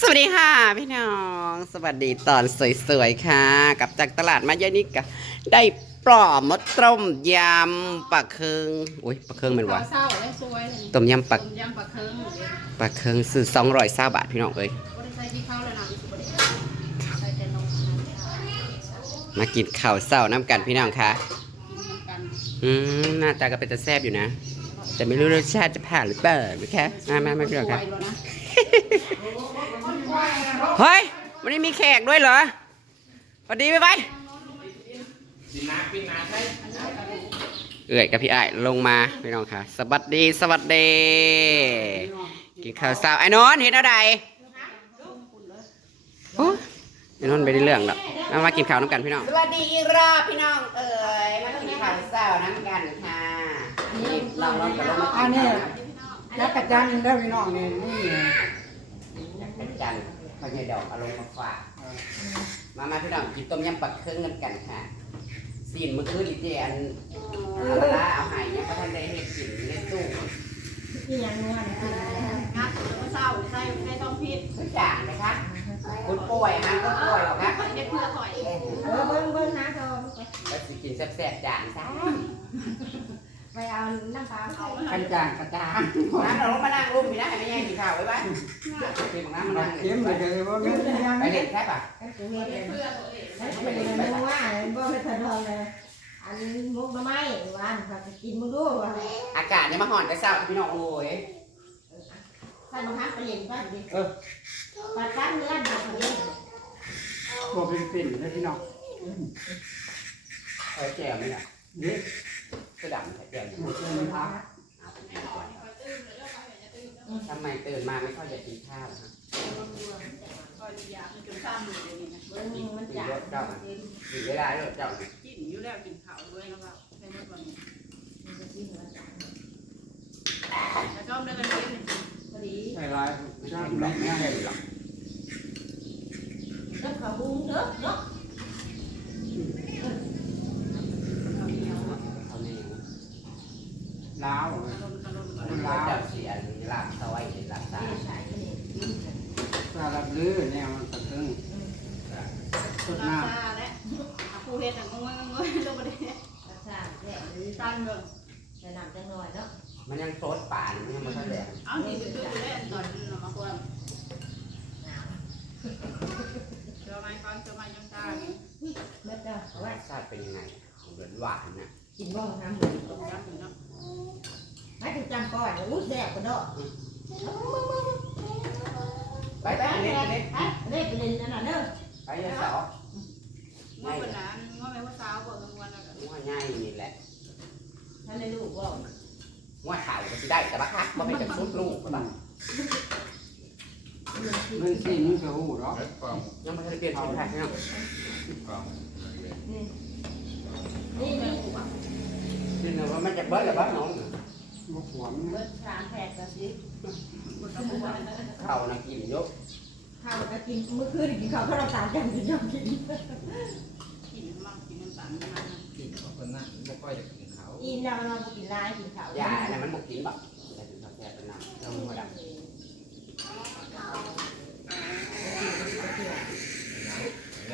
สวัสดีค่ะ พี่น้อง สวัสดีตอนสวยๆค่ะ กลับจากตลาดมาเยอะนี่กะได้ปลอมมดต้มยำปลาเคิงอุ้ยปลาเคิงเป็นวะข้าวเศร้าได้สวยเลยต้มยำปลาต้มยำปลาเคิงเลยปลาเคิงซื้อสองร้อยเศร้าบาทพี่น้องเอ้ยบ่ได้ใส่ที่ข้าวแล้วนะรู้สึกบ่ได้ใส่แต่นมนะมากินข้าวเศร้าน้ำกันพี่น้องค่ะกินกันอืมหน้าตาก็เป็นตาแซ่บอยู่นะ แต่ไม่รู้รสชาติจะผ่านหรือเปล่าไม่แค่มามามาพี่น้องครับสวยแล้วนะ เฮ้ยวันนี้มีแขกด้วยเหรอสวัสดีไปไปเอื่อยกับพี่ไอ้ายลงมาพี่น้องค่ะ สวัสดีสวัสดีกินข้าวเช้าไอ้นนท์เห็นอะไรโอ้ยไอ้นนท์ไม่ได้เรื่องหรอกมามากินข้าวน้ำกันพี่น้อง สวัสดีอีกรอบพี่น้องเอ๋ยมากินข้าวเช้าน้ำกันค่ะนี่เราเราจะลงมาอักินนนี้ข้าวนะยักษ์กระจันเด้อพี่น้องนี่นี่ อยากเป็นจันทร์เขาจะดอกเอารมณ์มาฝากมามาพี่น้องกินต้มยำปักเครื่องกันกันค่ะซีนเมื่อคืนลิเจอันเอาละละเอาใหายเนี่ยพระท่านได้เห็ดกินในตู้ที่ยังนวลคืองัดแล้วเศร้าใส่ใส่ต้องพิษทุกอย่างนะคะคุณป่วยมันก็ป่วยหรอกนะข่อยได้เพื่อข่อยเออเบิ้งเบิ้งนะเธอแล้วสิกินแซ่บๆจานซะ ไปเอาน้ำปลาเอากันจางกระจางน้ำเราลงมานั่งรุ่มพี่นะให้ไม่แย่งกินข้าวไว้บ้างกินของน้ำมานั่งเข็มเลยเลยว่าเงินยังไปเล่นแค่ปะกูเห็นเลยไปเลยมึงว่าบ่ไปถนนเลยอันมุกน้ำไม้หวานฝากกินมึงดูว่าอากาศเนี่ยมาห่อนแต่เช้าพี่น้องโอ้ยใส่มาฮักไปเย็นบ้านดิเออปลาตั้งเนื้อหนักเลยตัวเป็นปิ่นนะพี่น้องเออแจ่วนี่แหละเด็ก กระดำแจ่วนี่หมดเลยพักเอาไปกินก่นทำไมตื่นมาไม่ค่อยจะกินข้าวล่ะฮะข่อยอยากจนซ้ำเลยนี่นะเบิ้งมันจับเวลารถเจ้ากินอยู่แล้วกินข้าวด้วยแล้วก็ใส่หมดวันนี้แล้วก็เดินกันเองพอดีใส่ลายไม่ใช่หรอกงไม่ง่ายใช่หรอกเด้อข้าวบุ้งเด้อเนาะ เอาเหนียวอะ เขาเนี่ย ล้าว อารมณ์อารมณ์ก่อน มันเจ้าเสียหลับซอยหลับตา ใส่นี่ สารับลือเนี่ยมันตะตึงสุดห ลา น้า ซาและผู้เฮ็ดอะงงงงลงมาได้ รักษาแหละหรือ ตั้งเบิ่งจะนำจังหน่อยเนาะมันยังโซดป่านยังม่ค่อยแดงเอานี่คือคือได้ตอนนมาควมเจอไม้ก้อนเจอไม้ยังตาเม็ดเด้อเอาไว้ชาติเป็นยังไงเหมือนหวานน่ะกินบ้องน้ำหมูตรงยักษ์อยู่เนาะให้ถึงจำก่อนอู้แซ่บกระโดดไปไปอันนี้อันเล่นปเด็นนั่นน่ะเด้อไปยาสอเมื่อวันนั้นเมื่อแม่ว่าสาวบอกกลางวันแล้วง่ายนี่แหละ ท่านได้ลูกว่างัวขาวก็สิได้แต่ว่าคักมันไม่จะซุดลูกก็ได้เรื่องสิ่งมันก็หูหรอกยังไม่ได้เปลี่ยนชุดไทยนะนี่นี่นี่จริงๆว่ามันจะเบิร์ดหรือเปล่าน้องบุกหวงเบิดสามแผดกันสิคนละบัวเขานะกินเยอะข้าวก็กินเมื่อคืนกินข้าวข้าวตาจังกินยังกินกินมั่งกินน้ำตาลมันกินของคนนั้นไม่ค่อยจะกิน เขาอีเราเรากินลายกินข้าวยาเนี่ยมันบุกกินแบบแต่ถึงเขาแซ่บเป็นน้ำเราหัวดำไม่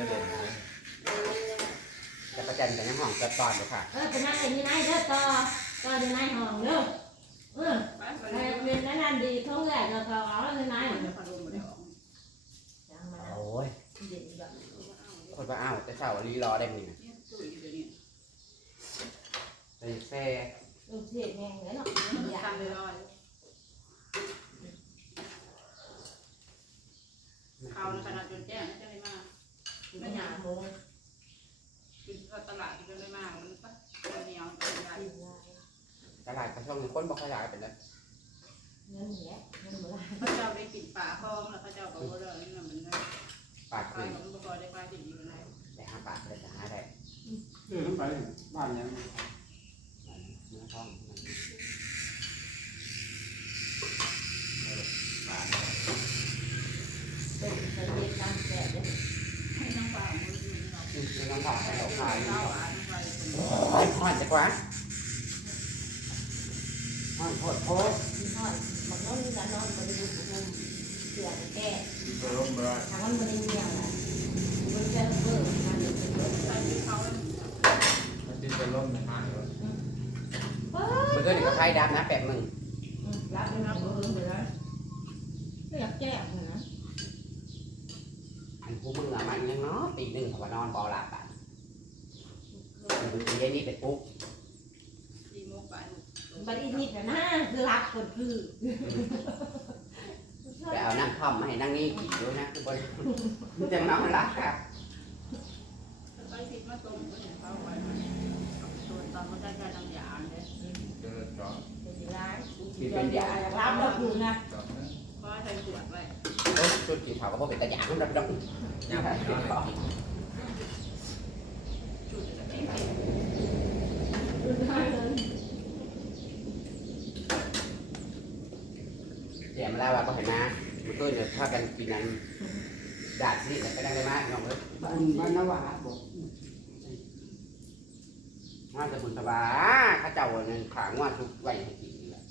ได้เลยแต่ประจันแต่ยังห้องเกิดตอนเลยค่ะเออเป็นนั่งเป็นยังไงเด้อต่อต่ออยู่ในห้องเด้อเออไปไปเอเลยอเป็นนั่นนั่นดีท้องแก่เราก็เอาแล้วในเดี๋ยวพาลงมาได้ออกจังมาโอ้ยเด็ดแบบคนว่าอ้าวจะเช่ารีรอได้ไหมเนี่ย เนี่ยตุ้ยเดี๋ยวนี้ แต่แซ่ลูกเทศแม่งเลยเนาะอยากทำเลยลอยข้าในขนาดจนแจ้งจะได้มาไม่หาโมงกินตลาดกินได้มามันปะเหนียวตัวใหญ่กินลาดกระช่องคนบอกขยายเป็นเลยเงินแหละเงินโบราณพระเจ้าได้กินป่าคลองแล้วพระเจ้าก็บ่ได้นี่น่ะมันได้ปากไปขึ้นมันบ่พอได้ไปที่อยู่ไหน แต่ห้าปากเลยแต่ห้าได้ เดินไปบ้านยัง เนื้อท้องมัน เป็นสเต็กน้ำแก่เลย ให้น้ำปลามันอยู่เนาะ คือน้ำปากให้เราขาย ข้าวอ่านไปคน โอ้ยห่อนจะกว่าห่อนโคตรโคตรกินทอดมันนอนกันนอนบริบูรณ์คือสือแก้จะล้มไปได้ทางมันบริเวณอะไรบริเวณเบอร์มันเป็นเบอร์ใส่ที่เขาแล้วมันจะจะล้มในห้างเลยเมื่อคืนนี่ก็ไฟดับนะแปดมึงรับเป็นรับเบอร์ไปแล้วไม่อยากแจ้งนะอันผู้มึงอะมันยังเนาะตีหนึ่งเขาว่านอนบอหลับอะ มันตีได้นี่เป็นปุ๊บสี่โมงไปบัดนี้นิดนะคือรักคนคือไปเอาน้ำท่อมมาให้นั่งนี่กินด้วยนะคือบนมันจะนอนหลับครับไปสิมาต้มก็เห็นเขาไว้ส่วตอนมันได้แค่น้ำยาเนี่ยเจอจอดเป็นร้ารับแล้วคือนะจอดนะเพราะใส่ขวดไว้โอ้ยชุดกินข้าวก็พอเป็นตะยางรับดองยามกินข้าวจุดจะเป็น เสียมาแล้ วว่าก็เห็นนะเมื่อคืนเนี่ยถ้ากันกินนั้นดาดสิแล้วก็ได้มากน้องเอ้ยบ้านบ้านนวาบอกว่าจะบุญตบาข้าเจ้าเนี่ยขางว่าทุกไว้ให้กินนี่แหละ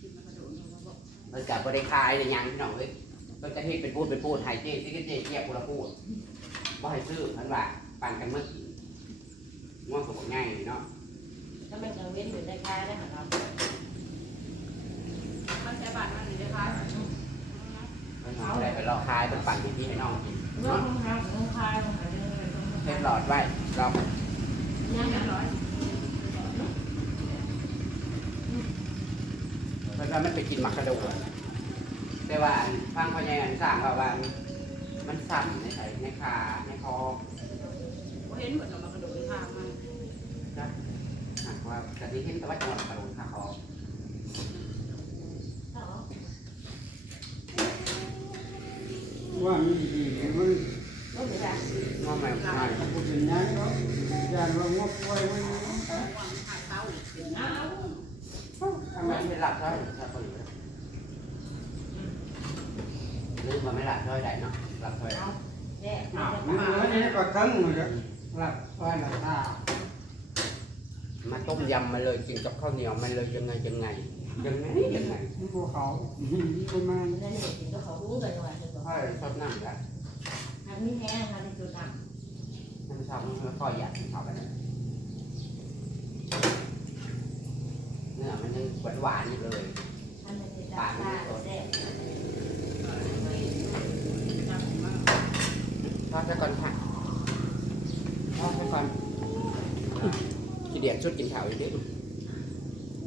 กินมากระโดดลงมาบอกมันกับบริคายในยังพี่น้องเอ้ยก็จะเฮ็ดเป็นพูดเป็นพูดไทยเจ๊ที่เจ๊เจี๊ยบพูดละพูดว่าให้ซื้อพันว่าปั่นกันเมื่อกี้ง่วงสมง่ายเนาะถ้ามันกังเว้นอยู่ได้ค่าได้ของเรามันใช้บาทมันเลยนะคะเอาอะไรไปรอคายเป็นปั่นที่ให้น้องกินเรื่องของเราของค่าของอะเฮ็ดหลอดไว้รอยังเรียบร้วมันไปกินหมักกระดูกแต่ว่าฟังพ่อใหญ่อันสร้างว่าว่ามันสั่นในใส่ในขาในคอเห็นหมือนมากกระโดดข้างมันหากว่าจะที่เห็นแต่ว่าจังหวัดกระดูกขาคอ ว่ามีดีมันก็ไม่ได้งอแม่ไม่มันเป็นยังเนาะอยานว่างบไว้ไว้วางขาเท้าเป็นน้ทำไมไม่หลับใช่ใช่คนลืมมาไม่หลับช่วยได้เนาะหลับช่วยเอาแย่อ้าวมันเหลือนี่ก็ทั้งหมดหลับไว้หลับตามาต้มยำมาเลยกินกับข้าวเหนียวมันเลยยังไงยังไงยังไงยังไงที่ภูเขาประมาณนั่นเองก็เขารู้กันว่า ชอบนั่งกันทำนี่แห้งทำนี่คือทนั่งชอบนั่งพ่ออยากกินข้าวไปเลยเนื้อมันยังหวานหวานอยู่เลยำทำนี่ตาตาแซ่ำจำมากทอดซะก่อนค่ะทอดซะก่อนกินเดียดชุดกินข้าวอีกดิ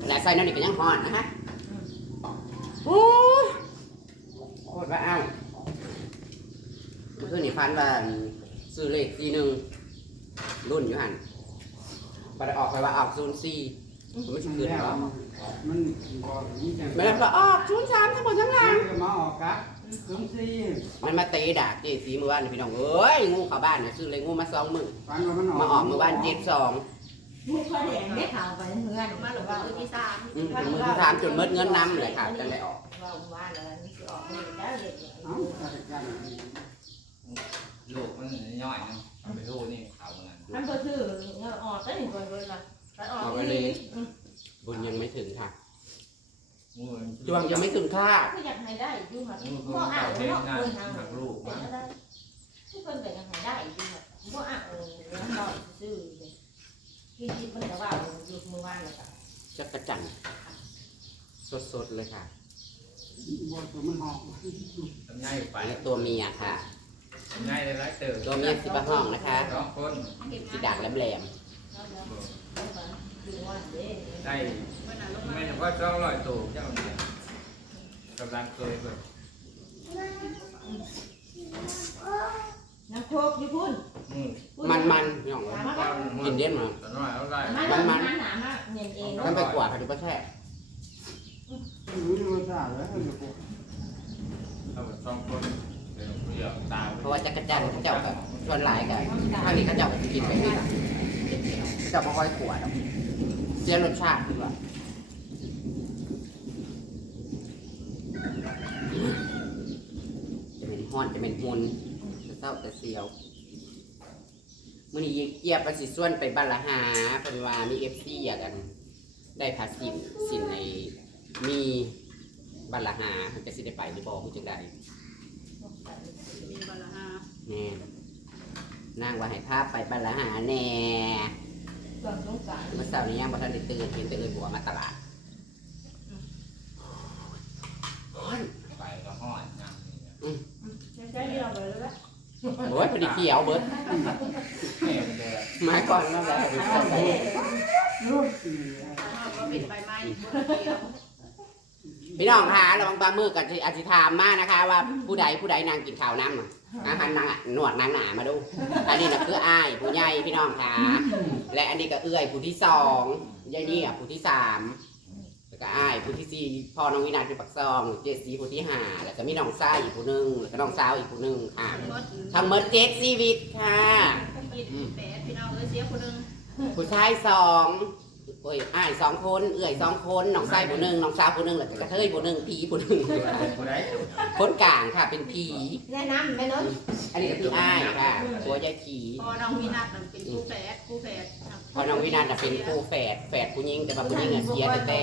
แล้วใส่น้ำนี่ก็ยังหอนนะฮะโอ้ยโคตรว่าเอ้า เมื่อคืนนี่ฟันว่าซื้อเลขสี่หนึ่งรุ่นอยู่หันไปได้ออกไปว่าออกศูนย์สี่ผมไม่มัชินคืนแล้วหรอกมันบอกนี่จังไม่ได้ก็ออกศูนย์สามทั้งหมดทั้งหลังมาออกครับสมศรีมันมาเตะด่าเจสีเมื่อวานนี่พี่น้องเอ้ยงูเข้าบ้านเนี่ยซื้อเลยงูมาสองมือฟันว่ามันออกมาออกเมื่อวานเจ็ดสองมุกเขาแดงได้ข่าวไปเพื่อนมาหลงว่ามือที่สามอืมถึงมือที่สามจนเมิดเงินนำเลยค่ะจังได้ออกว่าว่าเลยนี่คือออกนี่ได้เลยเอ้าจัดการ ลูกมันย่อยเนาะทำไปลูกนี่เขาเหมือนกันมันก็คือเงาออกได้หนึ่งคนเลยละแต่ออกนี่บุญยังไม่ถึงค่ะงูมันจวงยังไม่ถึงค่าก็อยากให้ได้อยู่ค่ะงูคือบ่อ่าเก่านเท่เนาะนั่นคนทางหักลูกเป็นมาอะไรทุกคนก็ยังให้ได้อยู่ค่ะบ่อ่านเออน้อยซื่อเลยที่ที่มันจะว่าอยู่เมื่อวานเลยค่ะจักระจันสดๆเลยค่ะบัวตัวมันหอกทำง่ายไปอันนี้ตัวเมียค่ะทำ ง่ายเลยไรเติมตัวเมียสิบห้องนะคะสองคนสีดักแหลมแล้วแล้วแล้วก็คือว่าเด้ได้เมื่อนั้นลงมาไม่เฉพาะจ้องลอยตัวเจ้าเนี่ยกำลังเคยแบบน้ำโคกอยู่พุ่นอืมๆมันๆพี่น้องถามว่ากินเด่นมาแต่น้อยเอาได้มาแล้วมาหนามาเนียนเองมันเนาะไปกว่าค่ะดูประแท้รู้ดูซาแล้วเดี๋ยวกูเอาแบบสองคน เพราะว่าจักระจันเขาเจ้ากับชวนหลายกันถ้านี้เขาเจ้าก็จะกินไปนี่ล่ะเขาเจ้าบ่ค่อยขวดเสียรสชาติคือว่าจะเป็นห้อนจะเป็นหุนจะเศร้าแต่เสียวมื่อนี้เกียบไปสิส่วนไปบ้านลหาเป็นว่ามีเอฟซีอยากกัน ได้ภาสินสินในมีบ้านลหาจะสิได้ไปหรือบอกผู้จังใด เนางว่าให้พาไปบรรลาหาแหน่ส่วนสงสารเมื่อเช้านี้ยังบ่ทันได้ตื่นเห็นแต่เอ้ยบัวมาตลาดฮ้อนไปก็ห่อนนะใช่ที่เราไปแล้วโอ้ยพอดีเขียวเบิดแม่เดือดมาก่อนนั่นแหละ รูดสีก็ปิดใบไม้บนเดียว พี่น้องคะระวังปลามือกับอธิษฐานมานะคะ ว่าผู้ใดผู้ใดนางกินข้าวน้ำอะอาหารนางอะหนวดนางหนามาดู อันนี้นะคืออ้ายผู้ใหญ่พี่น้องคะและอันนี้ก็เอื้อยผู้ที่สองยายนี่อะผู้ที่สามแล้วก็อ้ายผู้ที่สี่พ่อน้องวินาทีปักซองเจดสีผู้ที่ห้าแล้วก็มีน้องซ่าอีกผู้หนึงแล้วก็น้องสาวอีกผู้หนึงค่ะรถทั้งหมดเจ็ดชีวิตค่ะกินแปดพี่น้องเอ้ยเสียคนนึง ผู้ชายสอง โอ้ยอ้ายสองคนเอื้อยสองคนน้องชายผู้หนึงน้องสาวผู้หนึงแล้วก็กระเทยผู้หนึงผีผู้หนึงผู้ใดคนกลางค่ะเป็นผีแนะนำแม่นุ้ยอันนี้ก็คืออ้ายค่ะตัวยายผีพอน้องวินาทมันเป็นคู่แฝดคู่แฝดเพอน้องวินาศน่ะเป็นคู่แฝดแฝดผู้หญิงแต่ว่าผู้หญิงอะเสียแต่แต่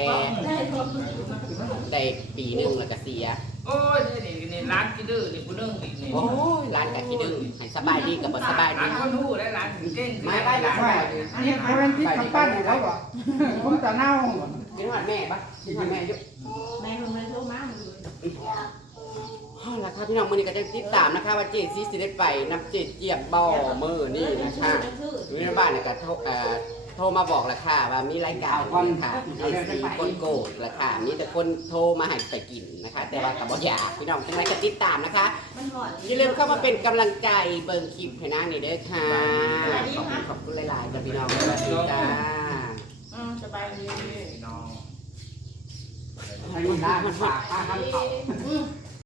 ได้ปีหนึงแล้วก็เสีย โอ้ยนี่นี่ ร้านที่ดื้อนี่ผู้นึงนี่นี่โอ้ยร้านกะขี้ดื้อให้สบายดีกับบ่สบายดีร้านคนรู้ได้ร้านเก่งไม่ได้ร้านไม่อันนี้เขาเป็นที่กำปั้นอยู่แล้วบ่ผมจะเน่ากินหอดแม่ปะกินหอดแม่อยุแม่คนไม่รู้มาอยู่อ๋อแล้วค่ะพี่น้องมื้อนี้ก็จะติดตามนะคะ ว่าเจซีสิได้ไปนับเจเจียบบ่อมื้อนี้นะคะอยู่ในบ้านเนี่ยก็โทรเอ่อโท รมาบอกแล้วค่ะ ว่ามีรายการนี่ค่ะเอซีคนโกดแล้วค่ะมีแต่คนโทรมาให้ไปกินนะคะ แต่ว่ากับบ่อยากพี่น้องจังไรก็ติดตามนะคะมันหอดอย่าลืมเข้ามาเป็นกำลังใจเบิ่งคลิปให้นางนี่เด้อค่ะขอบคุณขอบคุณหลายๆกับพี่น้องสวัสดีจ้าอืมสบายดีน้องให้มันได้มันฝากป้าข้ามเขาอืม